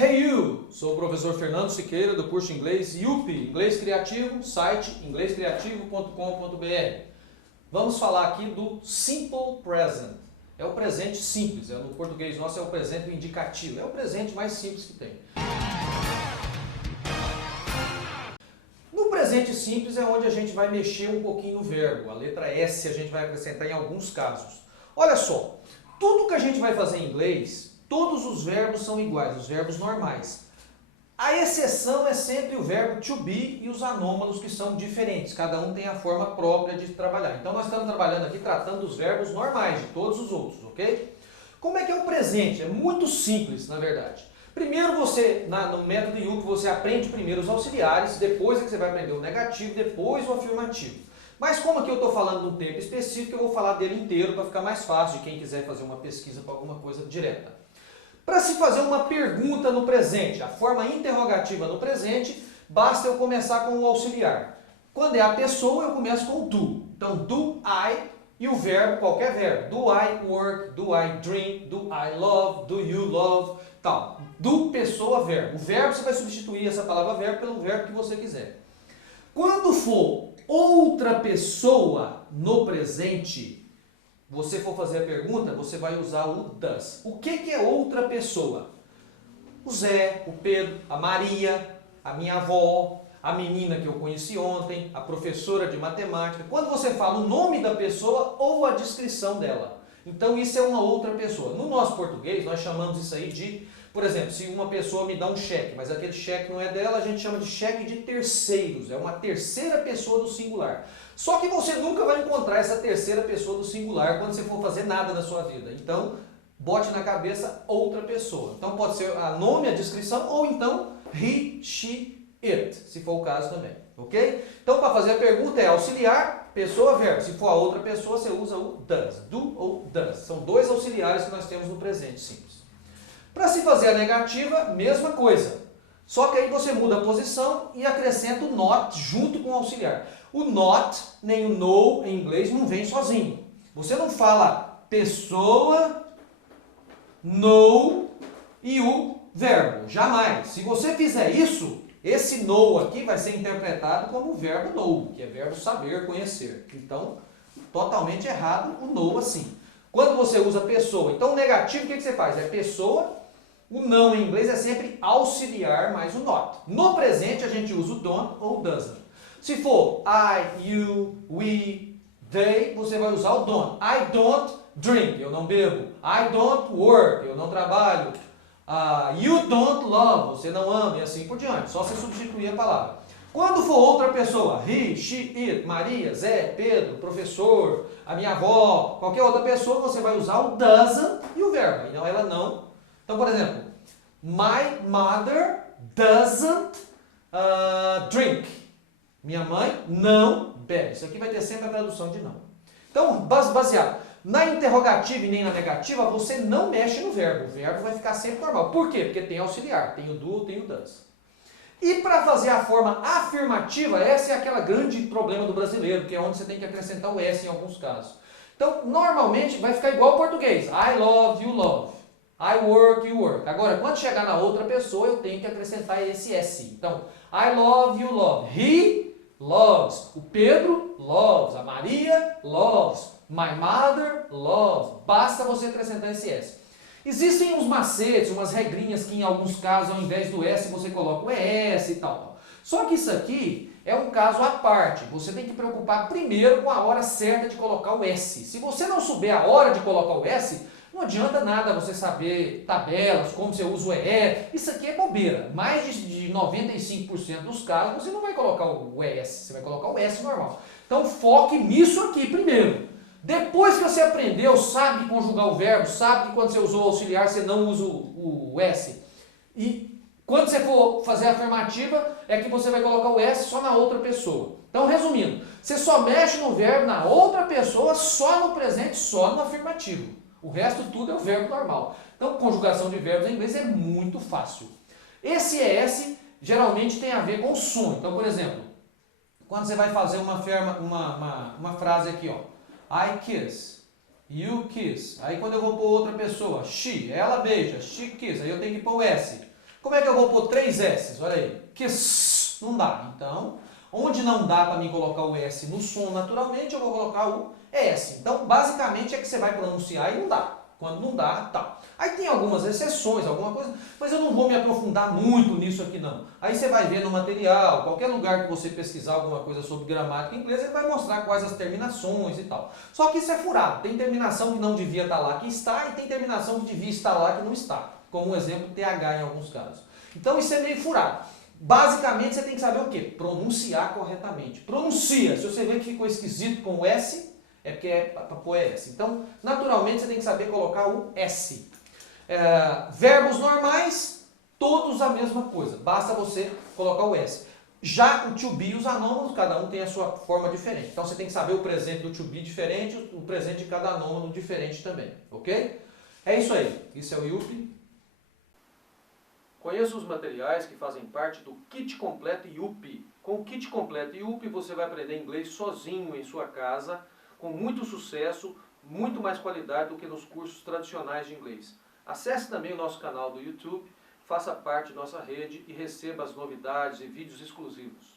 Hey you! Sou o professor Fernando Siqueira do curso de inglês IUP, Inglês Criativo, site inglescriativo.com.br. Vamos falar aqui do Simple Present. É o presente simples, no português nosso é o presente indicativo, é o presente mais simples que tem. No presente simples é onde a gente vai mexer um pouquinho no verbo, a letra S a gente vai acrescentar em alguns casos. Olha só, tudo que a gente vai fazer em inglês, todos os verbos são iguais, os verbos normais. A exceção é sempre o verbo to be e os anômalos que são diferentes, cada um tem a forma própria de trabalhar. Então nós estamos trabalhando aqui tratando dos verbos normais de todos os outros, ok? Como é que é o presente? É muito simples, na verdade. Primeiro você, no método IUP, você aprende primeiro os auxiliares, depois é que você vai aprender o negativo, depois o afirmativo. Mas como aqui eu estou falando de um tempo específico, eu vou falar dele inteiro para ficar mais fácil de quem quiser fazer uma pesquisa para alguma coisa direta. Para se fazer uma pergunta no presente, a forma interrogativa no presente, basta eu começar com o auxiliar. Quando é a pessoa, eu começo com o do. Então, do I e o verbo, qualquer verbo. Do I work, do I drink, do I love, do you love, tal. Do, pessoa, verbo. O verbo, você vai substituir essa palavra verbo pelo verbo que você quiser. Quando for outra pessoa no presente, você for fazer a pergunta, você vai usar o does. O que é outra pessoa? O Zé, o Pedro, a Maria, a minha avó, a menina que eu conheci ontem, a professora de matemática. Quando você fala o nome da pessoa ou a descrição dela. Então isso é uma outra pessoa. No nosso português nós chamamos isso aí de, por exemplo, se uma pessoa me dá um cheque, mas aquele cheque não é dela, a gente chama de cheque de terceiros. É uma terceira pessoa do singular. Só que você nunca vai encontrar essa terceira pessoa do singular quando você for fazer nada na sua vida. Então, bote na cabeça outra pessoa. Então pode ser a nome, a descrição, ou então he, she, it, se for o caso também. Ok? Então, para fazer a pergunta é auxiliar, pessoa, verbo. Se for a outra pessoa, você usa o does. Do ou does. São dois auxiliares que nós temos no presente simples. Para se fazer a negativa, mesma coisa. Só que aí você muda a posição e acrescenta o not junto com o auxiliar. O not, nem o no em inglês, não vem sozinho. Você não fala pessoa, no e o verbo. Jamais. Se você fizer isso, esse no aqui vai ser interpretado como o verbo know, que é verbo saber, conhecer. Então, totalmente errado o know assim. Quando você usa pessoa, então o negativo, o que você faz? É pessoa. O não em inglês é sempre auxiliar mais o not. No presente a gente usa o don't ou doesn't. Se for I, you, we, they, você vai usar o don't. I don't drink, eu não bebo. I don't work, eu não trabalho. You don't love, você não ama e assim por diante. Só você substituir a palavra. Quando for outra pessoa, he, she, it, Maria, Zé, Pedro, professor, a minha avó, qualquer outra pessoa, você vai usar o doesn't e o verbo. Então ela não. Então, por exemplo, my mother doesn't drink. Minha mãe não bebe. Isso aqui vai ter sempre a tradução de não. Então, baseado na interrogativa e nem na negativa, você não mexe no verbo. O verbo vai ficar sempre normal. Por quê? Porque tem auxiliar. Tem o do, tem o does. E para fazer a forma afirmativa, essa é aquela grande problema do brasileiro, que é onde você tem que acrescentar o S em alguns casos. Então, normalmente, vai ficar igual ao português. I love, you love. I work, you work. Agora, quando chegar na outra pessoa, eu tenho que acrescentar esse S. Então, I love, you love. He loves. O Pedro loves. A Maria loves. My mother loves. Basta você acrescentar esse S. Existem uns macetes, umas regrinhas que em alguns casos, ao invés do S, você coloca o ES e tal. Só que isso aqui é um caso à parte. Você tem que preocupar primeiro com a hora certa de colocar o S. Se você não souber a hora de colocar o S, não adianta nada você saber tabelas, como você usa o EE. Isso aqui é bobeira. Mais de 95% dos casos você não vai colocar o ES, você vai colocar o S normal. Então foque nisso aqui primeiro. Depois que você aprendeu, sabe conjugar o verbo, sabe que quando você usou o auxiliar você não usa o S. E quando você for fazer a afirmativa, é que você vai colocar o S só na outra pessoa. Então, resumindo, você só mexe no verbo na outra pessoa, só no presente, só no afirmativo. O resto tudo é o verbo normal. Então, conjugação de verbos em inglês é muito fácil. Esse ES geralmente tem a ver com som. Então, por exemplo, quando você vai fazer uma frase aqui, ó. I kiss, you kiss. Aí quando eu vou pôr outra pessoa, she, ela beija, she kiss. Aí eu tenho que pôr o S. Como é que eu vou pôr 3 S? Olha aí. Que não dá. Então, onde não dá para mim colocar o S no som naturalmente, eu vou colocar o S. Então, basicamente é que você vai pronunciar e não dá. Quando não dá, tá. Aí tem algumas exceções, alguma coisa, mas eu não vou me aprofundar muito nisso aqui não. Aí você vai ver no material, qualquer lugar que você pesquisar alguma coisa sobre gramática inglesa, ele vai mostrar quais as terminações e tal. Só que isso é furado. Tem terminação que não devia estar lá que está, e tem terminação que devia estar lá que não está. Como um exemplo, TH em alguns casos. Então isso é meio furado. Basicamente você tem que saber o quê? Pronunciar corretamente. Pronuncia. Se você vê que ficou esquisito com o S, é porque é para pôr S. Então, naturalmente, você tem que saber colocar o S. Verbos normais, todos a mesma coisa. Basta você colocar o S. Já o to be e os anômalos, cada um tem a sua forma diferente. Então, você tem que saber o presente do to be diferente, o presente de cada anômalo diferente também. Ok? É isso aí. Isso é o IUP. Conheça os materiais que fazem parte do Kit Completo IUP. Com o Kit Completo IUP, você vai aprender inglês sozinho em sua casa, com muito sucesso, muito mais qualidade do que nos cursos tradicionais de inglês. Acesse também o nosso canal do YouTube, faça parte da nossa rede e receba as novidades e vídeos exclusivos.